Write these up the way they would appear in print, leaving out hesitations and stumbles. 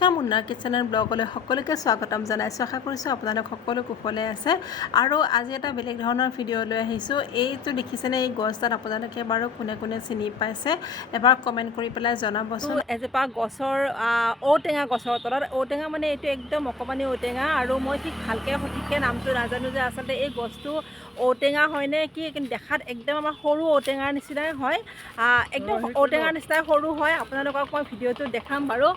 নমস্কাৰ, Munnar kitchen and ব্লগলৈ সকলোকে স্বাগতম জনাইছোঁ। আশা কৰিছোঁ আপোনালোক সকলো কুশলে আছে। আৰু আজি এটা বেলেগ ধৰণৰ ভিডিঅ' লৈ আহিছোঁ। এইটো দেখিছেনে, এই গছডাল আপোনালোকে বাৰু কোনে কোনে চিনি পাইছে এবাৰ কমেণ্ট কৰি পেলাই জনাবচোন। এজোপা গছৰ ঔটেঙা গছৰ তলত, ঔটেঙা মানে এইটো একদম অকণমানি ঔটেঙা, আৰু মই ঠিক সঠিককৈ নামটো নাজানো যে আচলতে এই গছটো ঔটেঙা হয়নে কি, কিন্তু দেখাত একদম আমাৰ সৰু ঔটেঙাৰ নিচিনাই হয়, একদম ঔটেঙাৰ নিচিনাই সৰু হয়। আপোনালোকক মই ভিডিঅ'টো দেখাম বাৰু।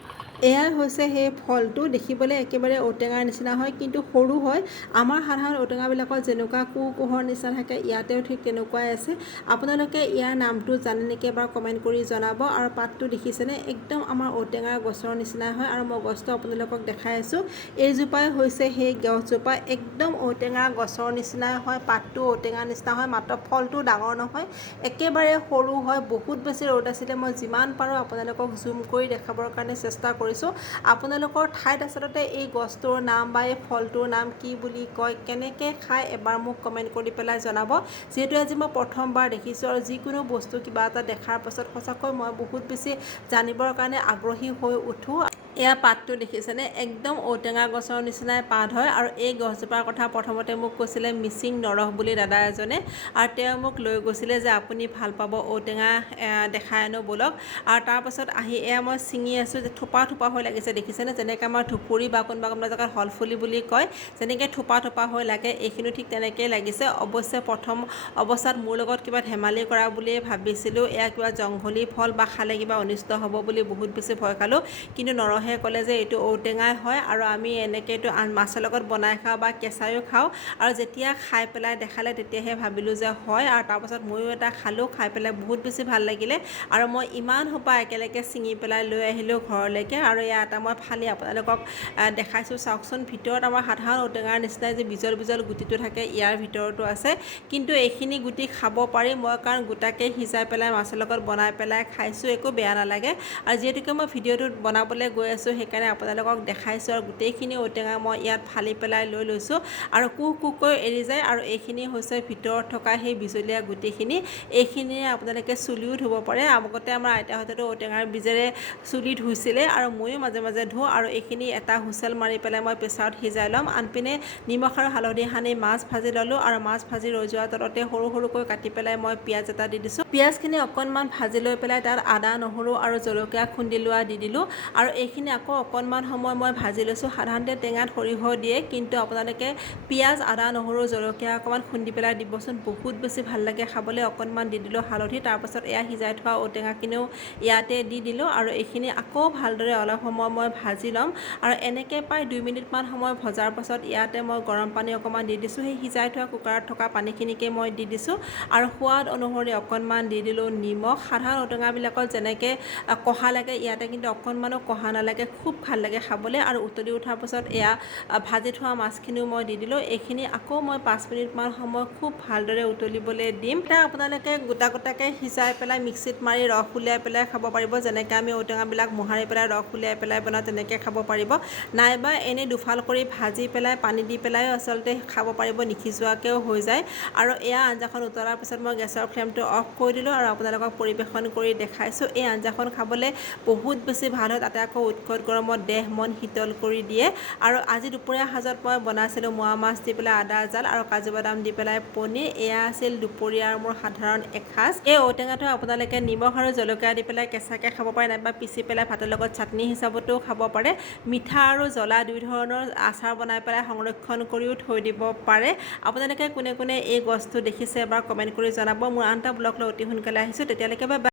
এয়া হৈছে সেই ফলটো, দেখিবলৈ একেবাৰে ঔটেঙাৰ নিচিনা হয় কিন্তু সৰু হয়। আমাৰ সাধাৰণ ঔটেঙাবিলাকত যেনেকুৱা কোহৰ নিচিনা থাকে, ইয়াতেও ঠিক তেনেকুৱাই আছে। আপোনালোকে ইয়াৰ নামটো জানে নেকি এবাৰ কমেণ্ট কৰি জনাব। আৰু পাতটো দেখিছেনে, একদম আমাৰ ঔটেঙাৰ গছৰ নিচিনা হয়। আৰু মই গছটো আপোনালোকক দেখাই আছোঁ। এইজোপাই হৈছে সেই গছজোপা, একদম ঔটেঙা গছৰ নিচিনাই হয়। পাতটো ঔটেঙাৰ নিচিনা হয়, মাত্ৰ ফলটো ডাঙৰ নহয়, একেবাৰে সৰু হয়। বহুত বেছি ৰ'দ আছিলে, মই যিমান পাৰোঁ আপোনালোকক জুম কৰি দেখাবৰ কাৰণে চেষ্টা কৰিছোঁ। আপোনালোকৰ ঠাইত আচলতে এই গছটোৰ নাম বা এই ফলটোৰ নাম কি বুলি কয়, কেনেকৈ খায় এবাৰ মোক কমেণ্ট কৰি পেলাই জনাব। যিহেতু আজি মই প্ৰথমবাৰ দেখিছোঁ, আৰু যিকোনো বস্তু কিবা এটা দেখাৰ পাছত সঁচাকৈ মই বহুত বেছি জানিবৰ কাৰণে আগ্ৰহী হৈ উঠোঁ। এয়া পাতটো দেখিছেনে, একদম ঔটেঙা গছৰ নিচিনাই পাত হয়। আৰু এই গছজোপাৰ কথা প্ৰথমতে মোক কৈছিলে মিচিং নৰহ বুলি দাদা এজনে, আৰু তেওঁ মোক লৈ গৈছিলে যে আপুনি ভাল পাব ঔটেঙা দেখাই আনো ব'লক। আৰু তাৰপাছত আহি এয়া মই ছিঙি আছোঁ, যে থোপা থোপা হৈ লাগিছে, দেখিছেনে, যেনেকৈ আমাৰ ধুপুৰি বা কোনোবা জেগাত হলফুলি বুলি কয়, যেনেকৈ থোপা থোপা হৈ লাগে, এইখিনিও ঠিক তেনেকৈয়ে লাগিছে। অৱশ্যে প্ৰথম অৱস্থাত মোৰ লগত কিবা ধেমালি কৰা বুলিয়ে ভাবিছিলোঁ, এয়া কিবা জংঘলী ফল বা খালে কিবা অনিষ্ট হ'ব বুলি বহুত বেছি ভয় খালোঁ। কিন্তু নৰহে ক'লে যে এইটো ঔটেঙাই হয়, আৰু আমি এনেকৈতো মাছৰ লগত বনাই খাওঁ বা কেঁচাইও খাওঁ। আৰু যেতিয়া খাই পেলাই দেখালে তেতিয়াহে ভাবিলোঁ যে হয়। আৰু তাৰপাছত ময়ো এটা খালোঁ, খাই পেলাই বহুত বেছি ভাল লাগিলে। আৰু মই ইমান সোপা একেলগে ছিঙি পেলাই লৈ আহিলোঁ ঘৰলৈকে। আৰু এয়া এটা মই ফালি আপোনালোকক দেখাইছোঁ, চাওকচোন। ভিতৰত আমাৰ সাধাৰণ ঔটেঙাৰ নিচিনাই যে বিজল বিজল গুটিটো থাকে, ইয়াৰ ভিতৰতো আছে। কিন্তু এইখিনি গুটি খাব পাৰি, মই কাৰণ গোটাকৈ সিজাই পেলাই মাছৰ লগত বনাই পেলাই খাইছোঁ, একো বেয়া নালাগে। আৰু যিহেতুকে মই ভিডিঅ'টোত বনাবলৈ গৈ আছোঁ, সেইকাৰণে আপোনালোকক দেখাইছোঁ। আৰু গোটেইখিনি ঔটেঙা মই ইয়াত ফালি পেলাই লৈ লৈছোঁ, আৰু কুহকৈ এৰি যায়। আৰু এইখিনি হৈছে ভিতৰত থকা সেই বিজলীয়া গুটিখিনি, এইখিনিৰে আপোনালোকে চুলিও ধুব পাৰে। আগতে আমাৰ আইতাহঁতেতো ঔটেঙাৰ বীজেৰে চুলি ধুইছিলে, আৰু ময়ো মাজে মাজে ধুওঁ। আৰু এইখিনি এটা হুইচেল মাৰি পেলাই মই প্ৰেছাৰত সিজাই ল'ম। আনপিনে নিমখ আৰু হালধি সানি মাছ ভাজি ল'লোঁ, আৰু মাছ ভাজি ৰৈ যোৱাৰ তলতে সৰু সৰুকৈ কাটি পেলাই মই পিঁয়াজ এটা দি দিছোঁ। পিঁয়াজখিনি অকণমান ভাজি লৈ পেলাই তাত আদা নহৰু আৰু জলকীয়া খুন্দি লোৱা দি দিলোঁ। আৰু এইখিনি আকৌ অকণমান সময় মই ভাজি লৈছোঁ। সাধাৰণতে টেঙাত সৰিয়হ দিয়ে, কিন্তু আপোনালোকে পিঁয়াজ আদা নহৰু জলকীয়া অকণমান খুন্দি পেলাই দিবচোন, বহুত বেছি ভাল লাগে খাবলৈ। অকণমান দি দিলোঁ হালধি, তাৰপাছত এয়া সিজাই থোৱা ঔটেঙাখিনিও ইয়াতে দি দিলোঁ। আৰু এইখিনি আকৌ ভালদৰে অলপ সময় মই ভাজি ল'ম। আৰু এনেকৈ প্ৰায় 2 মিনিটমান সময় ভজাৰ পাছত ইয়াতে মই গৰম পানী অকণমান দি দিছোঁ। সেই সিজাই থোৱা কুকাৰত থকা পানীখিনিকে মই দি দিছোঁ। আৰু সোৱাদ অনুসৰি অকণমান দি দিলোঁ নিমখ। সাধাৰণ ঔটেঙাবিলাকত যেনেকৈ কহা লাগে, ইয়াতে কিন্তু অকণমানো কহা নালাগে, খুব ভাল লাগে খাবলৈ। আৰু উতলি উঠাৰ পাছত এয়া ভাজি থোৱা মাছখিনিও মই দি দিলোঁ। এইখিনি আকৌ মই 5 মিনিটমান সময় খুব ভালদৰে উতলিবলৈ দিম। এতিয়া আপোনালোকে গোটা গোটাকৈ সিজাই পেলাই মিক্সিত মাৰি ৰস উলিয়াই পেলাই খাব পাৰিব, যেনেকৈ আমি ঔটেঙাবিলাক মোহাৰি পেলাই ৰস উলিয়াই পেলাই বনাওঁ, তেনেকৈ খাব পাৰিব। নাইবা এনেই দুফাল কৰি ভাজি পেলাই পানী দি পেলাইও আচলতে খাব পাৰিব, নিসিজোৱাকৈও হৈ যায়। আৰু এয়া আঞ্জাখন উতলাৰ পিছত মই গেছৰ ফ্লেমটো অফ কৰি দিলোঁ, আৰু আপোনালোকক পৰিৱেশন কৰি দেখাইছোঁ। এই আঞ্জাখন খাবলৈ বহুত বেছি ভাল হয়, তাতে আকৌ উৎকট গৰমত দেহ মন শীতল কৰি দিয়ে। আৰু আজি দুপৰীয়া সাজত মই বনাইছিলোঁ মোৱা মাছ দি পেলাই আদা জাল আৰু কাজু বাদাম দি পেলাই পনীৰ। এয়া আছিল দুপৰীয়াৰ মোৰ সাধাৰণ এসাঁজ। এই ঔটেঙাটো আপোনালোকে নিমখ আৰু জলকীয়া দি পেলাই কেঁচাকৈ খাব পাৰে, নাইবা পিচি পেলাই ভাতৰ লগত চাটনি হিচাপতো খাব পাৰে। মিঠা আৰু জ্বলা দুই ধৰণৰ আচাৰ বনাই পেলাই সংৰক্ষণ কৰিও থৈ দিব পাৰে। আপোনালোকে কোনে কোনে এই গছটো দেখিছে এবাৰ কমেণ্ট কৰি জনাব। মোৰ আন এটা ব্লগ লৈ অতি সোনকালে আহিছোঁ, তেতিয়ালৈকে বাই বাই।